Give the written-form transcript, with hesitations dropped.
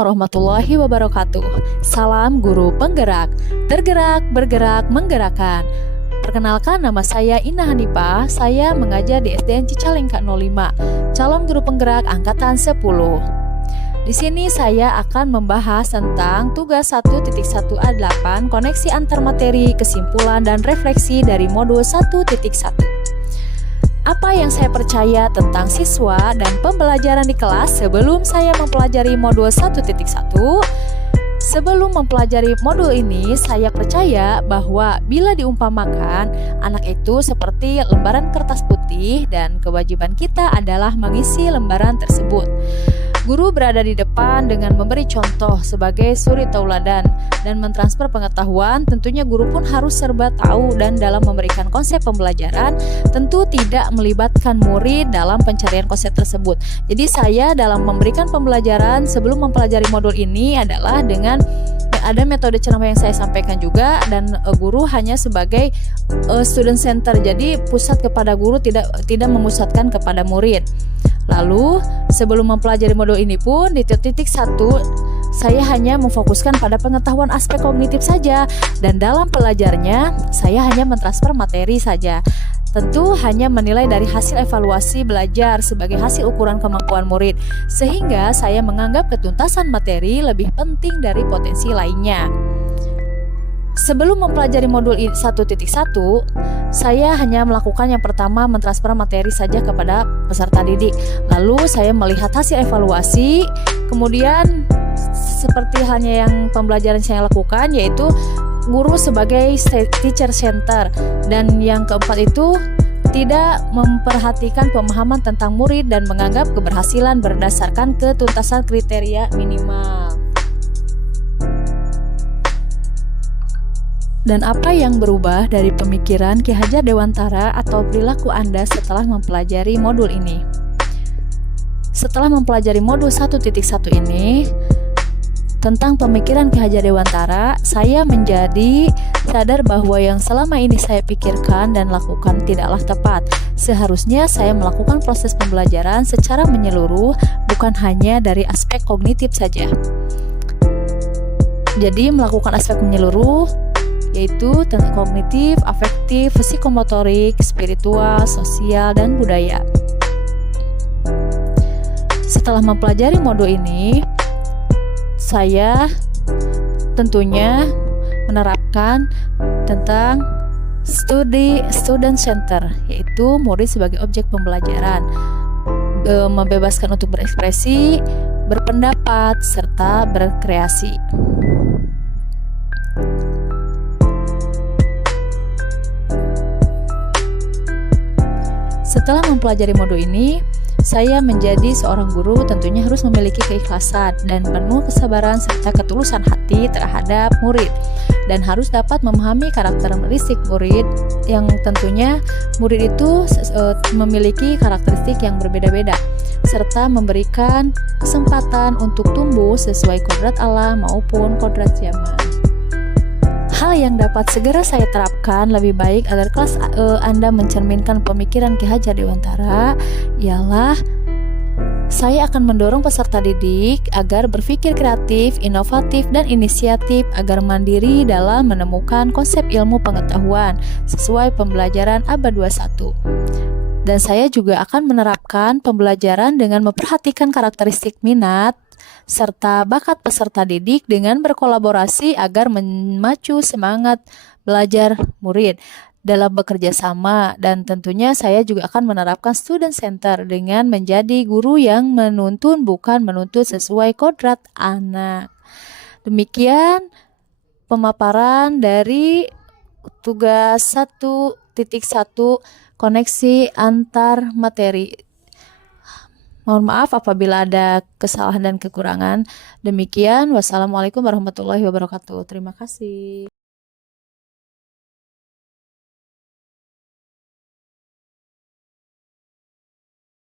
Warahmatullahi wabarakatuh. Salam guru penggerak, tergerak, bergerak, menggerakkan. Perkenalkan, nama saya Ina Hanifah. Saya mengajar di SDN Cicalengka 05, calon guru penggerak angkatan 10. Di sini saya akan membahas tentang tugas 1.1A8, koneksi antar materi, kesimpulan dan refleksi dari modul 1.1. Apa yang saya percaya tentang siswa dan pembelajaran di kelas sebelum saya mempelajari modul 1.1? Sebelum mempelajari modul ini, saya percaya bahwa bila diumpamakan, anak itu seperti lembaran kertas putih dan kewajiban kita adalah mengisi lembaran tersebut. Guru berada di depan dengan memberi contoh sebagai suri tauladan dan mentransfer pengetahuan. Tentunya guru pun harus serba tahu, dan dalam memberikan konsep pembelajaran tentu tidak melibatkan murid dalam pencarian konsep tersebut. Jadi saya dalam memberikan pembelajaran sebelum mempelajari modul ini adalah dengan ada metode ceramah yang saya sampaikan juga, dan guru hanya sebagai student center. Jadi pusat kepada guru, tidak memusatkan kepada murid. Lalu sebelum mempelajari modul ini pun di titik 1 saya hanya memfokuskan pada pengetahuan aspek kognitif saja, dan dalam pelajarnya saya hanya mentransfer materi saja. Tentu hanya menilai dari hasil evaluasi belajar sebagai hasil ukuran kemampuan murid, sehingga saya menganggap ketuntasan materi lebih penting dari potensi lainnya. Sebelum mempelajari modul 1.1, saya hanya melakukan yang pertama, mentransfer materi saja kepada peserta didik. Lalu saya melihat hasil evaluasi, kemudian seperti halnya yang pembelajaran saya lakukan, yaitu guru sebagai teacher center. Dan yang keempat itu tidak memperhatikan pemahaman tentang murid dan menganggap keberhasilan berdasarkan ketuntasan kriteria minimal. Dan apa yang berubah dari pemikiran Ki Hajar Dewantara atau perilaku Anda setelah mempelajari modul ini? Setelah mempelajari modul 1.1 ini tentang pemikiran Ki Hajar Dewantara, saya menjadi sadar bahwa yang selama ini saya pikirkan dan lakukan tidaklah tepat. Seharusnya saya melakukan proses pembelajaran secara menyeluruh, bukan hanya dari aspek kognitif saja. Jadi melakukan aspek menyeluruh yaitu tentang kognitif, afektif, psikomotorik, spiritual, sosial, dan budaya. Setelah mempelajari modul ini, saya tentunya menerapkan tentang student center, yaitu murid sebagai objek pembelajaran, membebaskan untuk berekspresi, berpendapat, serta berkreasi. Setelah mempelajari modul ini, saya menjadi seorang guru tentunya harus memiliki keikhlasan dan penuh kesabaran serta ketulusan hati terhadap murid, dan harus dapat memahami karakteristik murid yang tentunya murid itu memiliki karakteristik yang berbeda-beda, serta memberikan kesempatan untuk tumbuh sesuai kodrat Allah maupun kodrat zaman. Hal yang dapat segera saya terapkan lebih baik agar kelas Anda mencerminkan pemikiran Ki Hajar Dewantara ialah saya akan mendorong peserta didik agar berpikir kreatif, inovatif, dan inisiatif agar mandiri dalam menemukan konsep ilmu pengetahuan sesuai pembelajaran abad 21. Dan saya juga akan menerapkan pembelajaran dengan memperhatikan karakteristik minat serta bakat peserta didik dengan berkolaborasi agar memacu semangat belajar murid dalam bekerja sama. Dan tentunya saya juga akan menerapkan student center dengan menjadi guru yang menuntun, bukan menuntut sesuai kodrat anak. Demikian pemaparan dari tugas 1.1 koneksi antar materi. Mohon maaf apabila ada kesalahan dan kekurangan. Demikian, wassalamualaikum warahmatullahi wabarakatuh. Terima kasih.